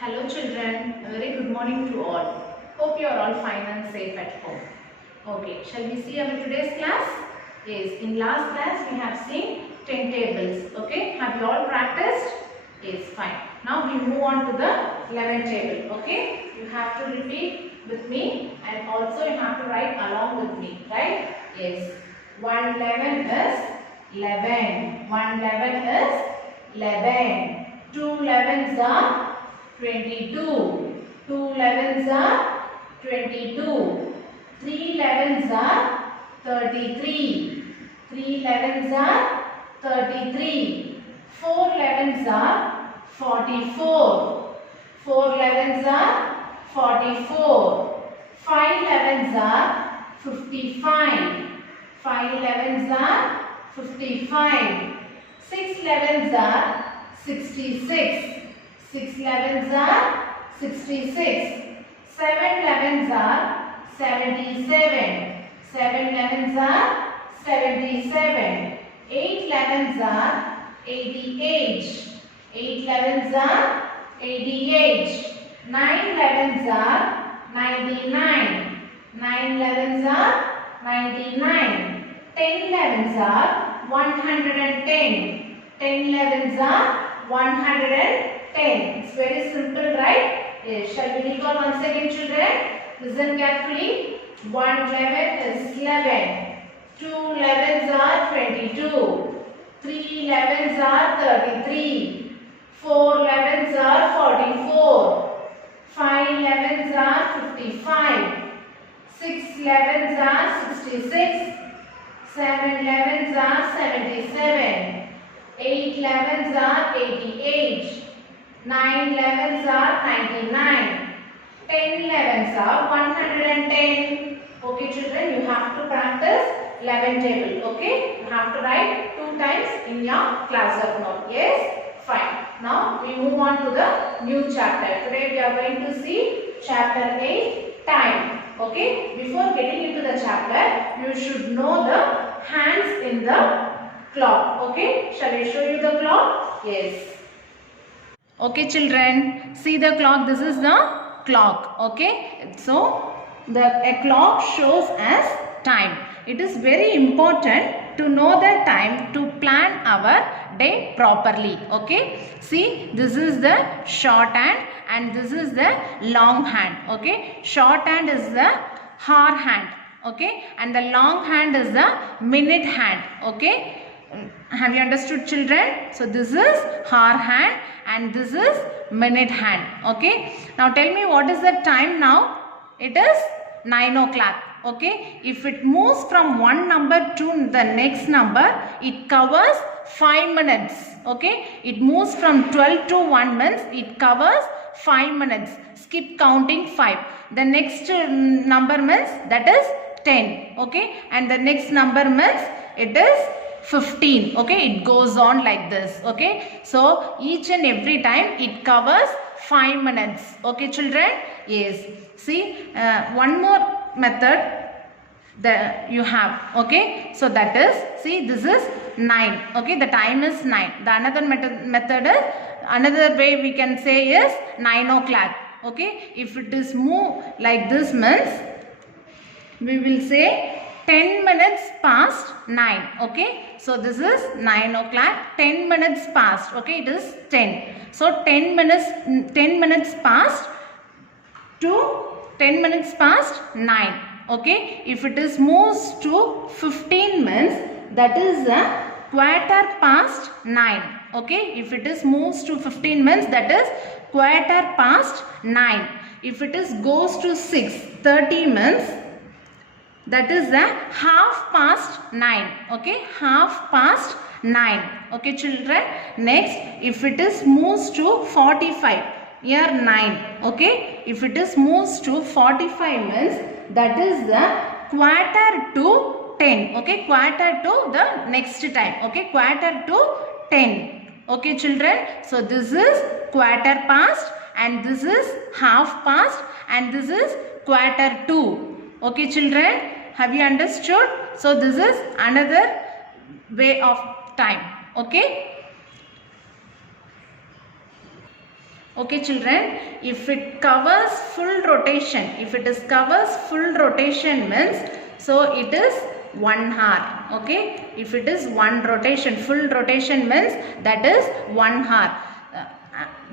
Hello children, a very good morning to all. Hope you are all fine and safe at home. Okay, shall we see our today's class? Yes, in last class we have seen 10 tables. Okay, have you all practiced? Yes, fine. Now we move on to the 11 table. Okay, you have to repeat with me and also you have to write along with me. Right? Yes. 111 is 11. 111 is 11. 2 11s are 22. 2 11s are 22. 3 11s are 33. 3 11s are 33. 4 11s are 44. 4 11s are 44. 5 11s are 55. 5 11s are 55. 6 11s are 66. 6 11s are 66. 7 11s are 77. 7 11s are 77. 8 11s are 88. 8 11s are 88. 9 11s are 99. 9 11s are 99. 10 11s are 110. 10 11s are 110. It's very simple, right? Yes. Shall we recall once again, children? Listen carefully. 1 11 is 11. 2 11s are 22. 3 11s are 33. 4 11s are 44. 5 11s are 55. 6 11s are 66. 7 11s are 77. 8 11s are 88. 9 11s are 99. 10 11s are 110. Okay children, you have to practice 11 table. Okay, you have to write 2 times in your class work note. Yes, fine. Now we move on to the new chapter. Today we are going to see chapter 8, time. Okay, before getting into the chapter, you should know the hands in the clock. Okay, shall I show you the clock? Yes. Okay children, see the clock. This is the clock. Okay, so a clock shows as time. It is very important to know the time to plan our day properly. Okay, see, this is the short hand and this is the long hand. Okay, short hand is the hour hand. Okay, and the long hand is the minute hand. Okay, have you understood children? So this is hour hand and this is minute hand. Okay, now tell me what is the time now? It is 9 o'clock. Okay, if it moves from one number to the next number, it covers 5 minutes. Okay, it moves from 12 to 1 means it covers 5 minutes. Skip counting 5. The next number means that is 10. Okay, and the next number means it is 15. Okay, it goes on like this. Okay, so each and every time it covers 5 minutes. Okay children, yes. See, one more method that you have. Okay, so that is, see, this is 9. Okay, the time is 9. The another method is, another way we can say is 9 o'clock. Okay, if it is move like this means we will say 10 minutes past 9. Okay, so this is 9 o'clock. 10 minutes past. Okay, it is 10. So 10 minutes past to 10 minutes past 9. Okay, if it is moves to 15 minutes, that is a quarter past 9. Okay, if it is moves to 15 minutes, that is quarter past 9. If it is goes to 6:30 minutes, that is a half past 9. Okay, half past 9. Okay children, next if it is moves to 45, here 9. Okay, if it is moves to 45 minutes, that is the quarter to 10. Okay, quarter to the next time. Okay, quarter to 10. Okay children, so this is quarter past and this is half past and this is quarter to. Okay children, have you understood? So this is another way of time. Okay. Okay children, if it covers full rotation, if it is covers full rotation means, so it is 1 hour. Okay, if it is one rotation, full rotation means that is 1 hour.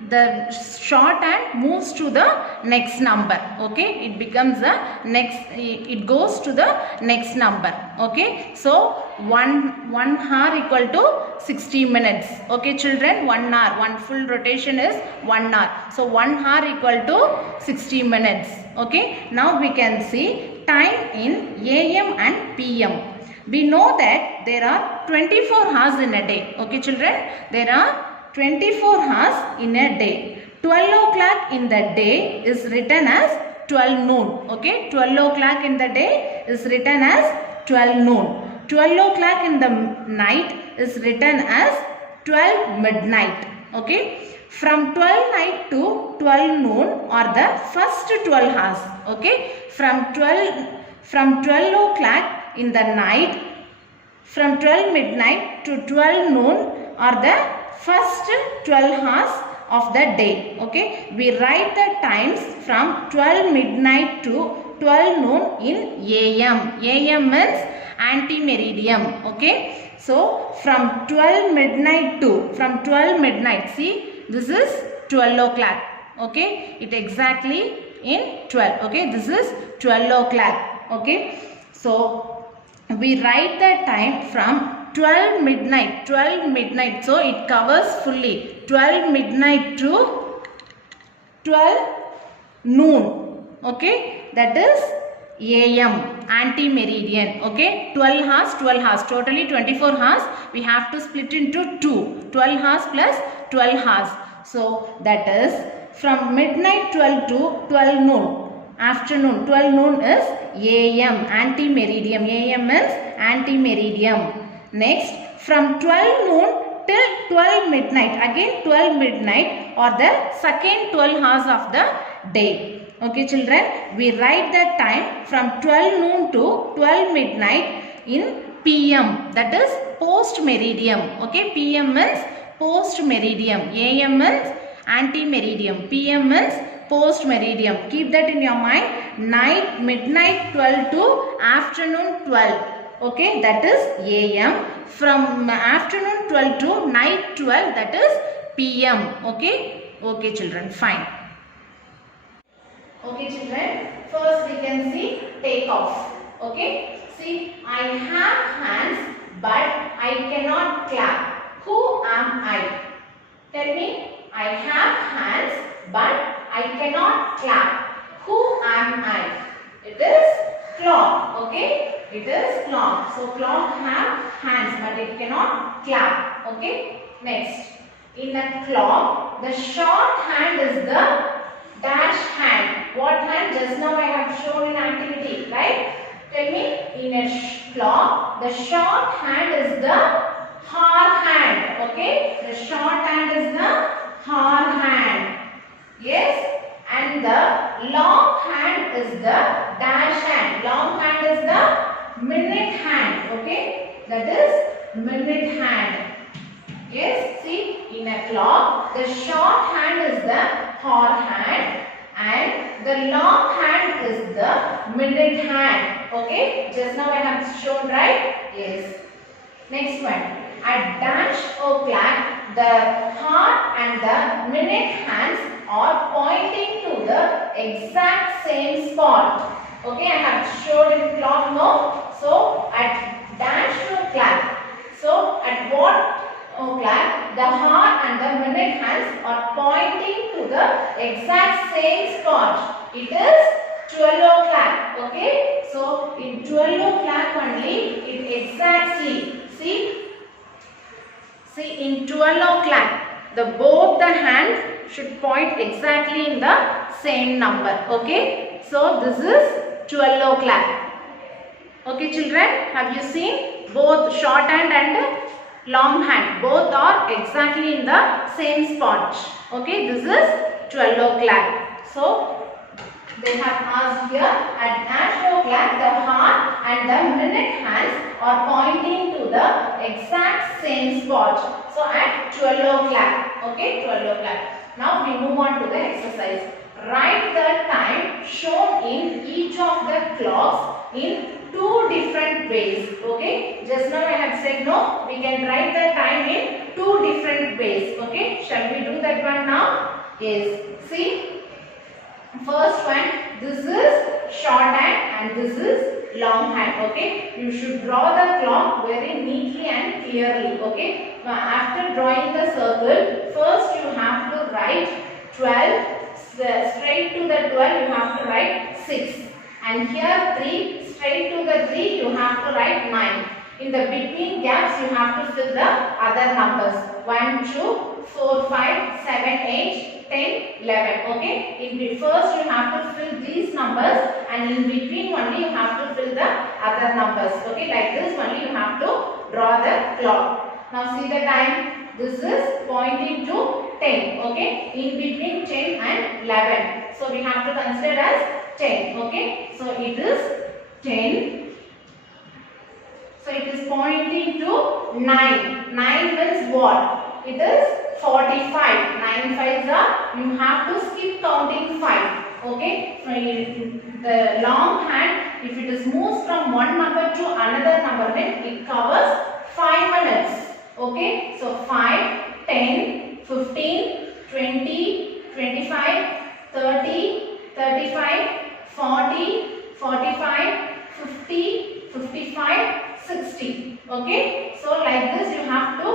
The short hand moves to the next number. Okay, it becomes the next, it goes to the next number. Okay, so 1 hour equal to 60 minutes. Okay children, 1 hour, one full rotation is 1 hour, so 1 hour equal to 60 minutes. Okay, now we can see time in AM and PM. We know that there are 24 hours in a day. Okay children, there are 24 hours in a day. 12 o'clock in the day is written as 12 noon. Okay, 12 o'clock in the day is written as 12 noon. 12 o'clock in the night is written as 12 midnight. Okay, from 12 night to 12 noon are the first 12 hours. Okay, from 12 o'clock in the night, from 12 midnight to 12 noon are the first 12 hours of the day. Okay, we write the times from 12 midnight to 12 noon in AM. AM means anti-meridium. Okay, so from 12 midnight to, from 12 midnight, see this is 12 o'clock. Okay, it exactly in 12. Okay, this is 12 o'clock. Okay, so we write the time from 12 midnight, so it covers fully 12 midnight to 12 noon. Okay, that is AM, anti-meridian. Okay, 12 hours, totally 24 hours. We have to split into 2, 12 hours plus 12 hours. So that is from midnight 12 to 12 noon. Afternoon 12 noon is AM, anti-meridium. AM means anti-meridium. Next, from 12 noon till 12 midnight, again 12 midnight or the second 12 hours of the day. Okay children, we write the time from 12 noon to 12 midnight in PM, that is post meridium. Okay, PM means post meridium, AM means anti-meridium, PM means post meridium. Keep that in your mind. Night, midnight 12 to afternoon 12. Okay, that is AM. From afternoon 12 to night 12, that is PM. Okay, okay children, fine. Okay children, first we can see take off. Okay, see, I have hands but I cannot clap. Who am I? Tell me. I have hands but I cannot clap. Who am I? It is clock. Okay, it is clock. So clock have hands but it cannot clap. Okay, next, in a clock the short hand is the dash hand. What hand? Just now I have shown in activity, right? Tell me, in a clock the short hand is the hour hand. Okay, the short hand is the hour hand. Yes, and the long hand is the dash hand. Long hand is the minute hand. Okay, that is minute hand. Yes, see, in a clock the short hand is the hour hand and the long hand is the minute hand. Okay, just now I have shown, right? Yes. Next one, at dash o'clock the hour and the minute hands are pointing to the exact same spot. Okay, I have showed in clock now. So at dash o'clock, so at what o'clock the hour and the minute hands are pointing to the exact same spot. It is 12 o'clock. Okay, so in 12 o'clock only it exactly, see in 12 o'clock both the hands should point exactly in the same number. Okay, so this is 12 o'clock. Okay children, have you seen both short hand and long hand, both are exactly in the same spot. Okay, this is 12 o'clock. So they have asked here, at dash o'clock the hour and the minute hands are pointing to the exact same spot. So at 12 o'clock. Okay, 12 o'clock. Now we move on to the exercise. Write the time shown in each of the clocks in two different ways. Okay, just now I have said no, we can write the time in two different ways. Okay, shall we do that one now? Yes, see, first one, this is shorthand and this is longhand. Okay, you should draw the clock very neatly and clearly. Okay, after drawing the circle, first you have to write 12, straight to the 12 you have to write 6, and here 3, straight to the 3 you have to write 9. In the between gaps you have to fill the other numbers 1, 2, 4, 5, 7, 8, 10, 11. Okay, first you have to fill these numbers, and in between only you have to fill the other numbers. Okay, like this only you have to draw the clock. Now see the time. This is pointing to 10. Okay, in between 10 and 11. So we have to consider as 10. Okay, so it is 10. So it is pointing to 9. 9 means what? It is 45. 9 5s are, you have to skip counting 5. Okay, so the long hand, if it is moves from one number to another number, then it covers 5 minutes. Okay, so 5, 10, 15, 20, 25, 30, 35, 40, 45, 50, 55, 60. Okay, so like this you have to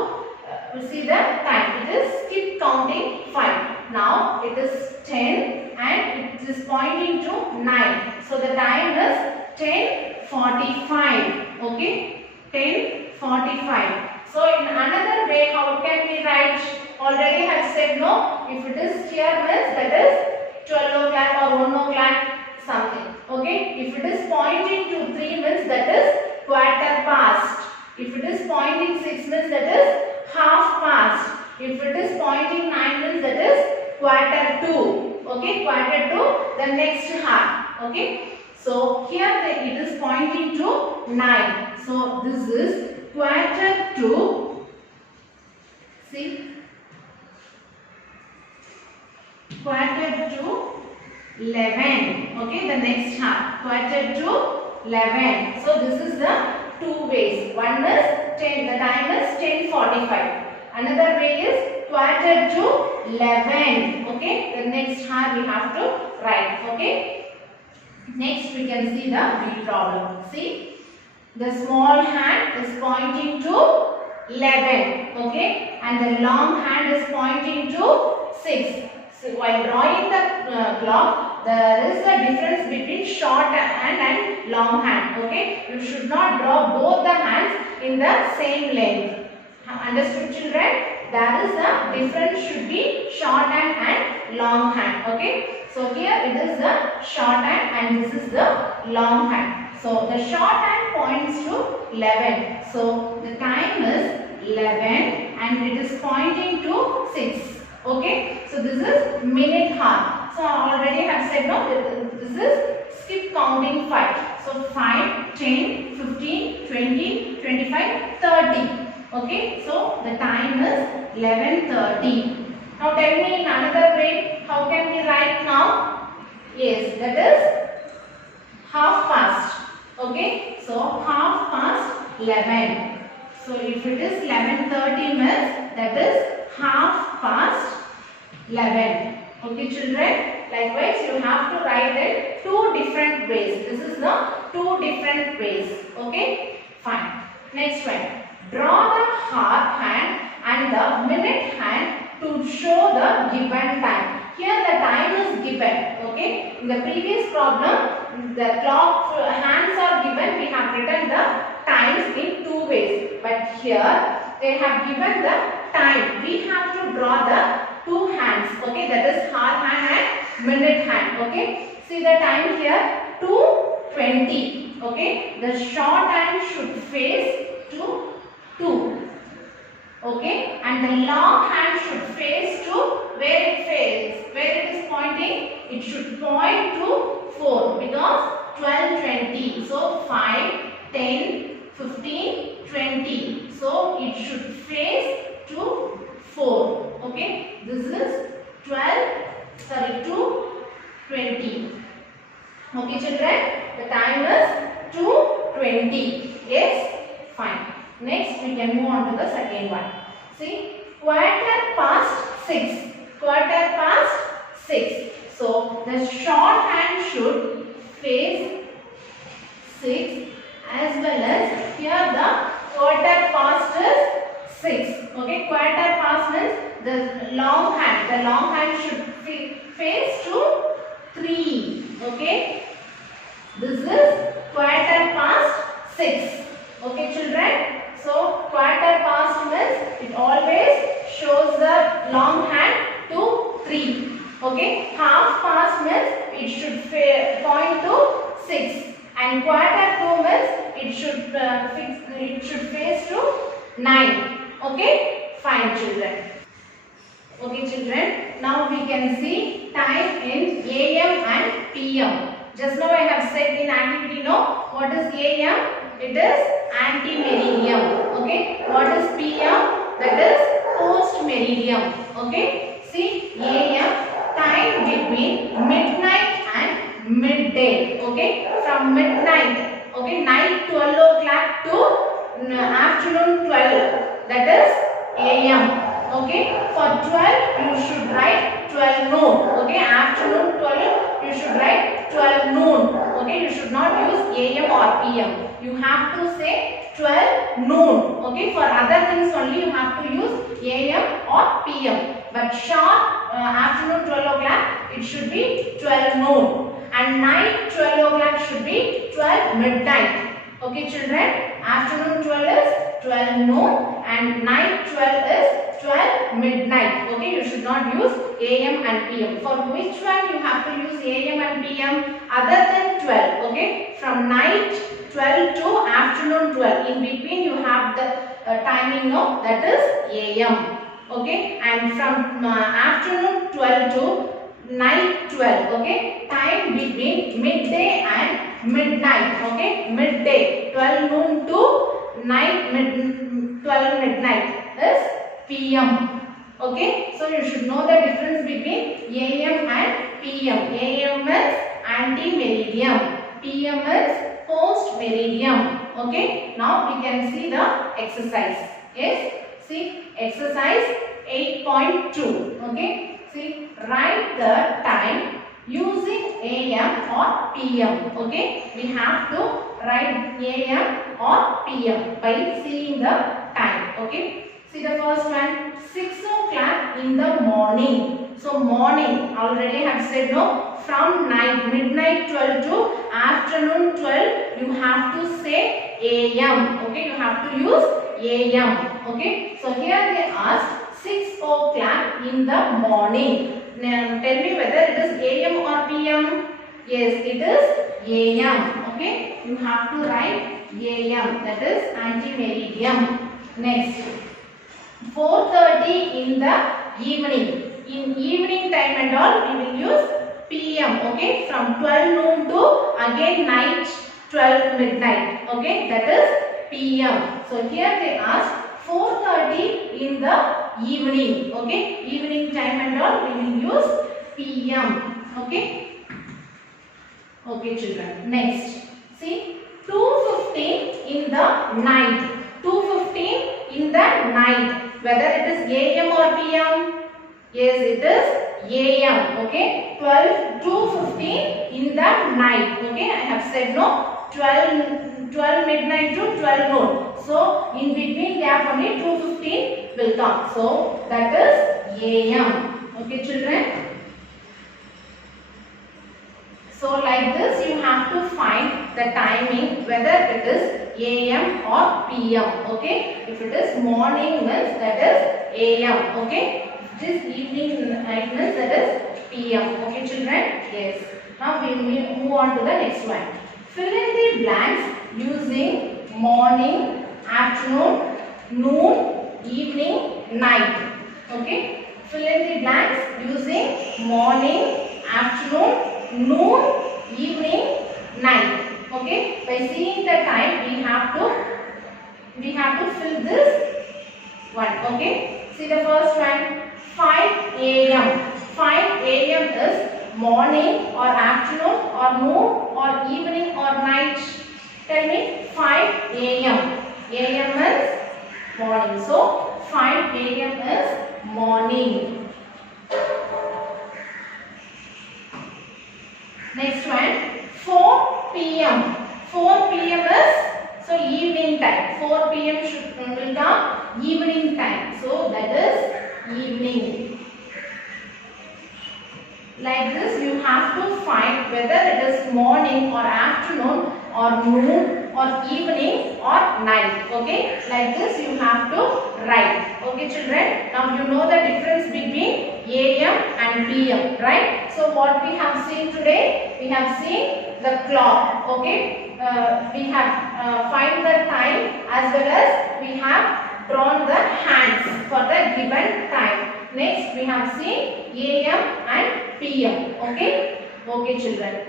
see the time. It is skip counting 5. Now it is 10 and it is pointing to 9. So the time is 10:45. Okay, 10:45. So in another way, how can we write? Already have said no. If it is here means that is 12 o'clock or 1 o'clock something. Okay. If it is pointing to 3 means that is quarter past. If it is pointing 6 means that is half past. If it is pointing 9 means that is quarter to. Okay. Quarter to the next half. Okay. So here it is pointing to 9. So this is quarter to, see, quarter to 11. Okay, the next half, quarter to 11. So this is the two ways. One is 10, the time is 10:45. Another way is quarter to 11. Okay, the next half we have to write. Okay. Next we can see the B problem. See, the small hand is pointing to 11, okay, and the long hand is pointing to 6. So while drawing the clock, there is a difference between short hand and long hand. Okay, you should not draw both the hands in the same length. Understood, children? There is a difference should be short hand and long hand. Okay. So here it is the short hand and this is the long hand. So the short hand points to 11. So the time is 11 and it is pointing to 6. Okay. So this is minute hand. So I already have said no, this is skip counting 5. So 5, 10, 15, 20, 25, 30. Okay. So the time is 11:30. Now tell me in another way, how can we write now? Yes, that is half past. Okay, so half past 11. So if it is 11:30 means that is half past 11. Okay, children. Likewise, you have to write it two different ways. This is the two different ways. Okay, fine. Next one. Draw the hour hand and the minute hand to show the given time. Here the time is given. Okay. In the previous problem, the clock hands are given. We have written the times in two ways. But here they have given the time. We have to draw the two hands. Okay. That is hour hand and minute hand. Okay. See the time here 2:20. Okay. The short hand should face to 2. Okay, and the long hand should face to where it faces, where it is pointing, it should point to 4 because 12:20. So 5, 10, 15, 20. So it should face to 4. Okay, this is 2:20. Okay children, the time is 2:20. Yes, fine. Next we can move on to the second one. See, 6:15. 6:15. So the shorthand should face 6, as well as here the 4:15 is 6. Okay, 4:15 means the long hand should face to 3. Okay, this is 6:15. Okay children, so 4:15 means it always shows the long hand to 3. Okay, 1/2 means it should point to 6, and 1/4 means it should face to 9. Okay, fine children. Okay children, now we can see time in AM and PM. Just now I have said in activity, no, what is AM? It is ante-meridiem. Okay, what is PM? That is post-meridiem. Okay, see, AM, time between midnight and midday. Okay, from midnight, okay, night 12 o'clock to afternoon 12. That is AM. Okay, for 12 you should write 12 noon. Okay, afternoon 12 you should write 12 noon. Okay, you should not use AM or PM. You have to say 12 noon. Okay, for other things only you have to use AM or PM. But sharp afternoon 12 o'clock it should be 12 noon. And night 12 o'clock should be 12 midnight. Okay children, afternoon 12 is 12 noon and night 12 is 12 midnight. Okay, you should not use AM and PM. For which one you have to use AM and PM? Other than 12. Okay, from night 12 to afternoon 12. In between you have the timing, no, that is AM. Okay, and from afternoon 12 to night 12. Okay, time between midday and midnight. Okay, midday 12 noon to night 12 midnight is PM. Okay, so you should know the difference between AM and PM. AM is ante-meridiem, PM is post-meridiem. Okay, now we can see the exercise. Yes, see exercise 8.2. Okay, see, write the time using AM or PM. Okay, we have to write AM or PM by seeing the time. Okay, see the first one, 6 o'clock in the morning. So morning, already I have said, no, from midnight 12 to afternoon 12 you have to say AM. Okay, you have to use AM. Okay, so here they asked 6 o'clock in the morning. Now tell me whether it is AM or PM. Yes, it is AM. Okay, you have to write AM, that is ante-meridiem. Next, 4:30 in the evening. In evening time and all we will use PM. Okay, from 12 noon to again night 12 midnight. Okay, that is PM. So here they ask 4:30 in the evening. Okay, evening time and all we will use PM. Okay. Okay children. Next, see 2:15 in the night. 2:15 in the night. Whether it is AM or PM? Yes, it is AM. Okay, 2:15 in the night. Okay, I have said, no, 12 midnight to 12 noon. So in between gap only 2:15 will come. So that is AM. Okay children. So like this you have to find the timing whether it is AM or PM. Okay, if it is morning means that is AM. Okay, if it is evening night means that is PM. Okay children. Yes. Now we will move on to the next one. Fill in the blanks using morning, afternoon, noon, evening, night. Okay, fill in the blanks using morning, afternoon, noon, evening, night. Okay, by seeing the time we have to fill this one. Okay, see the first one, 5 AM. 5 a.m. is morning or afternoon or noon or evening or night? Tell me. 5 a.m. a.m. is morning. So 5 a.m. is morning. Next one. 4 p.m. 4 p.m. is so evening time. 4 p.m. will come evening time. So that is evening. Like this you have to find whether it is morning or afternoon or noon or evening or night. Okay. Like this you have to write. Okay children. Now you know the difference between AM and PM. Right. So what we have seen today? We have seen the clock. Okay. We have find the time as well as we have drawn the hands for the given time. Next we have seen AM and PM. Okay. Okay children.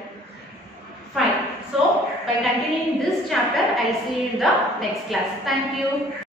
Fine. So by continuing this chapter, I will see you in the next class. Thank you.